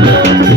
Thank you.